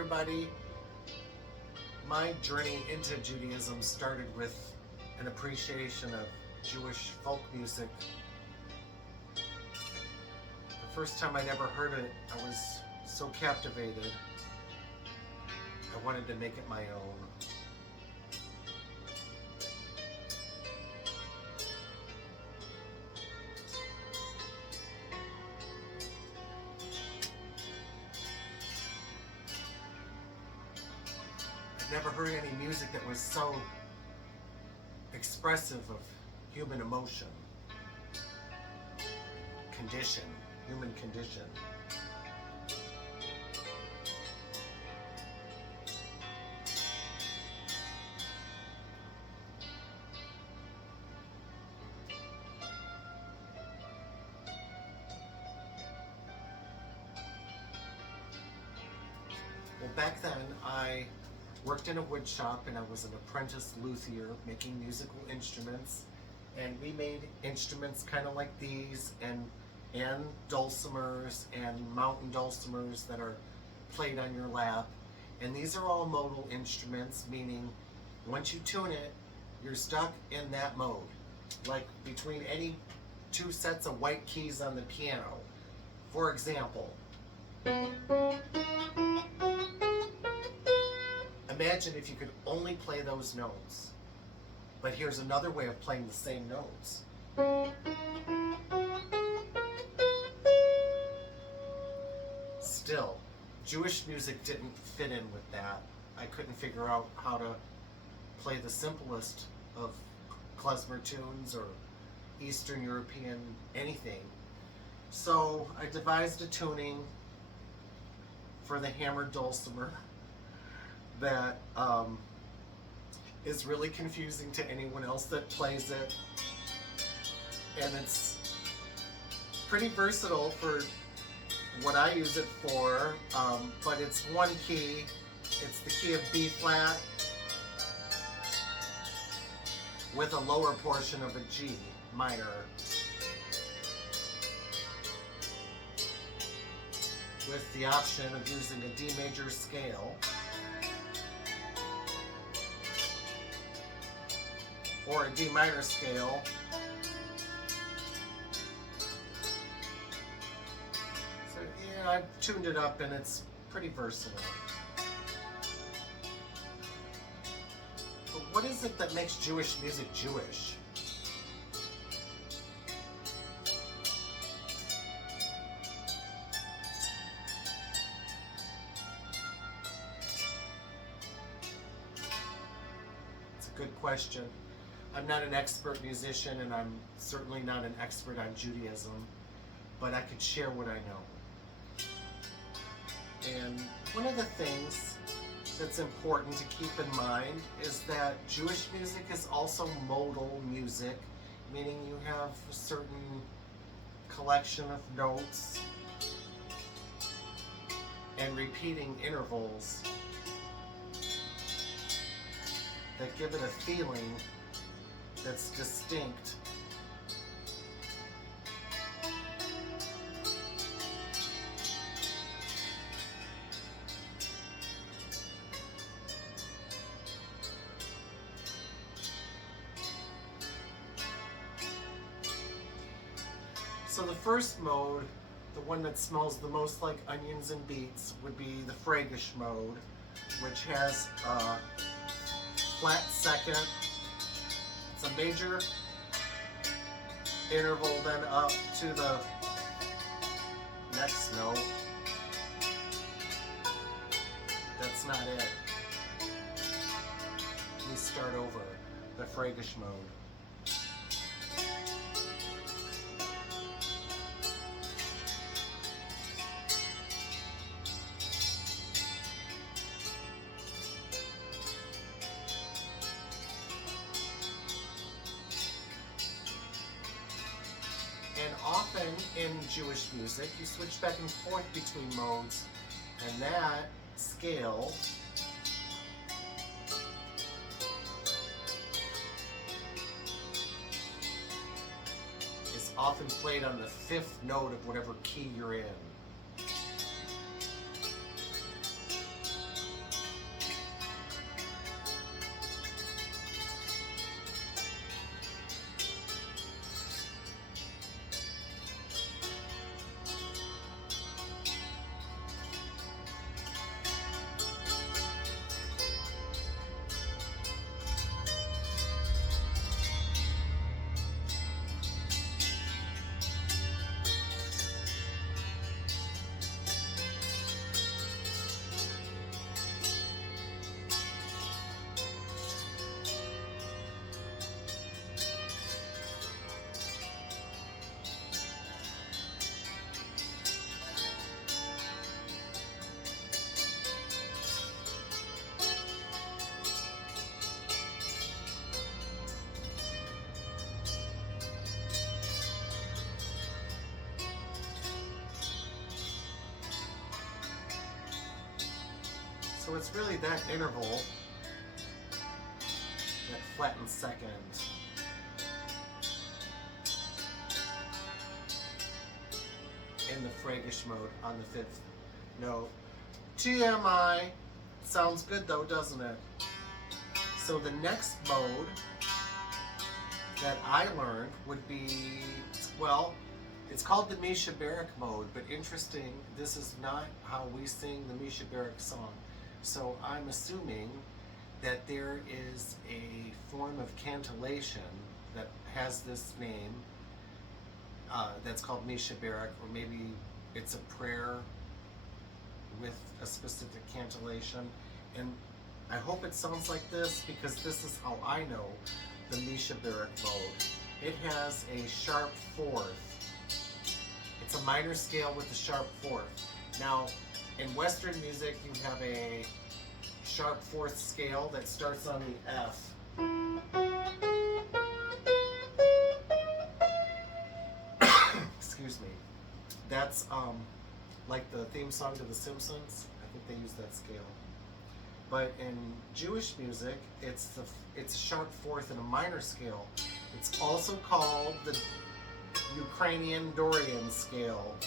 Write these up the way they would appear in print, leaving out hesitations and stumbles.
everybody. My journey into Judaism started with an appreciation of Jewish folk music. The first time I'd ever heard it, I was so captivated. I wanted to make it my own. I'd never heard any music that was so expressive of human emotion, human condition. Well, back then I worked in a wood shop and I was an apprentice luthier making musical instruments, and we made instruments kind of like these and dulcimers and mountain dulcimers that are played on your lap. And these are all modal instruments, meaning once you tune it, you're stuck in that mode, like between any two sets of white keys on the piano. For example, imagine if you could only play those notes. But here's another way of playing the same notes. Still, Jewish music didn't fit in with that. I couldn't figure out how to play the simplest of klezmer tunes or Eastern European anything. So I devised a tuning for the hammered dulcimer that is really confusing to anyone else that plays it, and it's pretty versatile for what I use it for, but it's one key. It's the key of B flat with a lower portion of a G minor. With the option of using a D major scale or a D minor scale. So yeah, I've tuned it up and it's pretty versatile. But what is it that makes Jewish music Jewish? It's a good question. I'm not an expert musician, and I'm certainly not an expert on Judaism, but I could share what I know. And one of the things that's important to keep in mind is that Jewish music is also modal music, meaning you have a certain collection of notes and repeating intervals that give it a feeling that's distinct. So the first mode, the one that smells the most like onions and beets, would be the Fragish mode, which has a flat second. It's a major interval, then up to the next note. That's not it. We start over, the Fragish mode. And often in Jewish music, you switch back and forth between modes, and that scale is often played on the fifth note of whatever key you're in. So it's really that interval, that flattened second. In the Frege mode on the 5th note. TMI. Sounds good though, doesn't it? So the next mode that I learned would be, well, it's called the Misha Barak mode, but interesting, this is not how we sing the Misha Barak song. So I'm assuming that there is a form of cantillation that has this name, that's called Misha Barak, or maybe it's a prayer with a specific cantillation. And I hope it sounds like this, because this is how I know the Misha Barak mode. It has a sharp fourth. It's a minor scale with a sharp fourth. Now, in Western music, you have a sharp fourth scale that starts on the F. Excuse me. That's like the theme song to The Simpsons. I think they use that scale. But in Jewish music, it's a sharp fourth in a minor scale. It's also called the Ukrainian Dorian scale.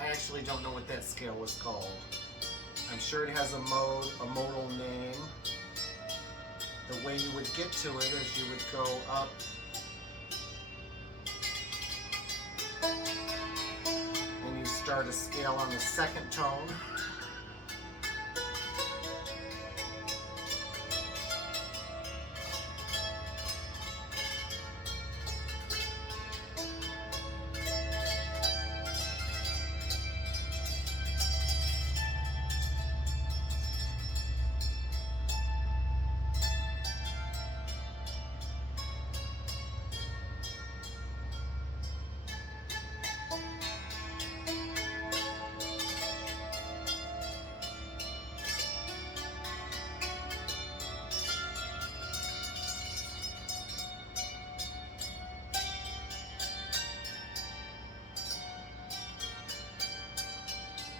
I actually don't know what that scale was called. I'm sure it has a modal name. The way you would get to it is you would go up and you start a scale on the second tone.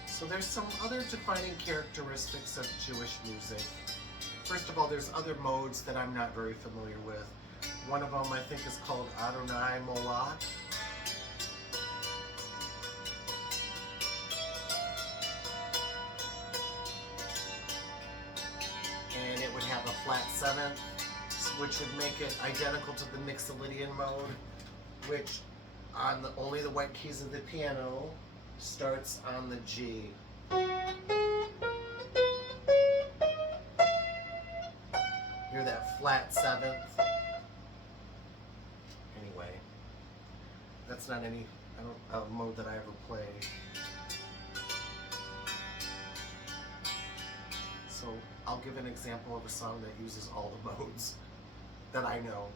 So there's some other defining characteristics of Jewish music. First of all, there's other modes that I'm not very familiar with. One of them I think is called Adonai Molach. And it would have a flat seventh, which would make it identical to the Mixolydian mode, which on only the white keys of the piano starts on the G. Hear that flat seventh? Anyway, that's not a mode that I ever play. So So I'll give an example of a song that uses all the modes that I know.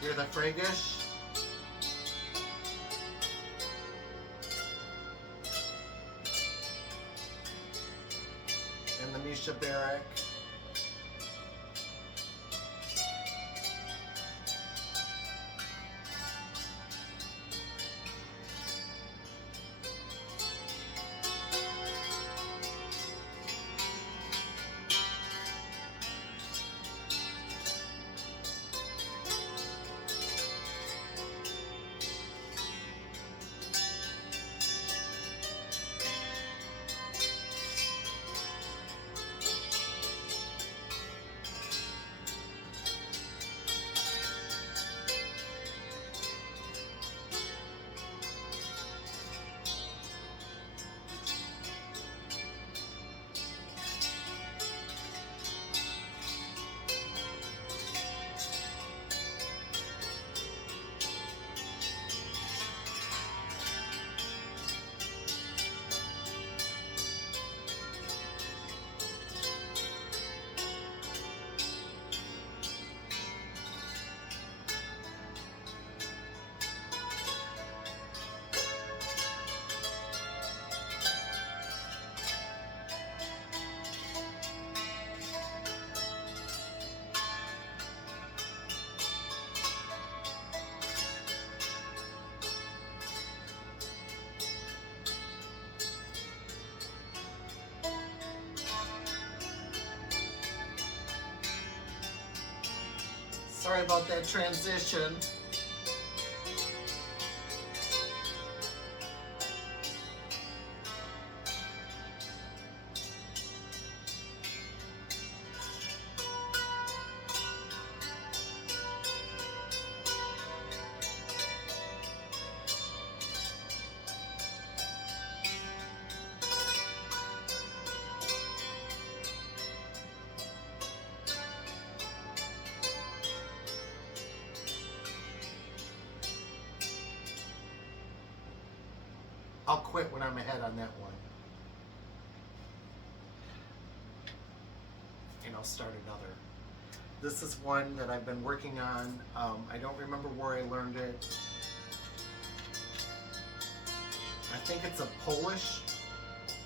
Hear the Fragish? And the Misha Barrick. Sorry about that transition. I'll quit when I'm ahead on that one. And I'll start another. This is one that I've been working on. I don't remember where I learned it. I think it's a Polish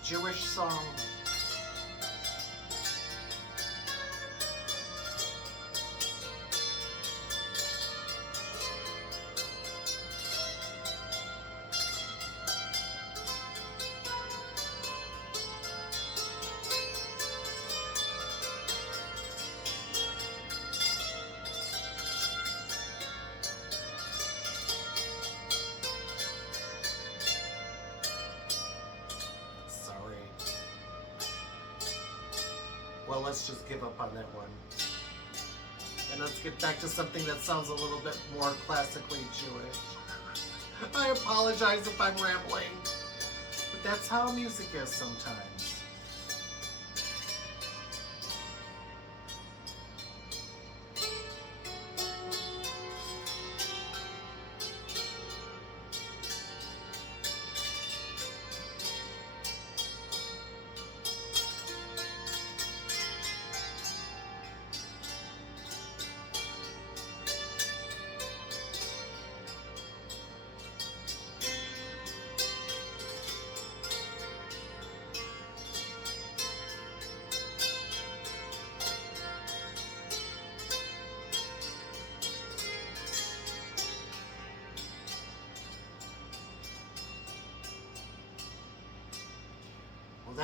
Jewish song. Well, let's just give up on that one. And let's get back to something that sounds a little bit more classically Jewish. I apologize if I'm rambling, but that's how music is sometimes.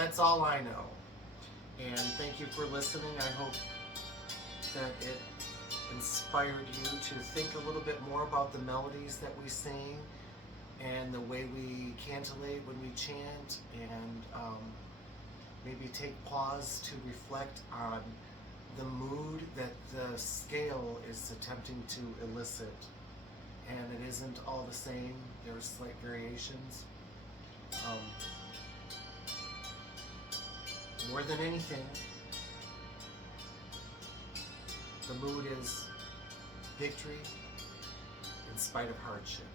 that's all I know. And thank you for listening. I hope that it inspired you to think a little bit more about the melodies that we sing and the way we cantillate when we chant, and maybe take pause to reflect on the mood that the scale is attempting to elicit. And it isn't all the same, there are slight variations. More than anything, the mood is victory in spite of hardship.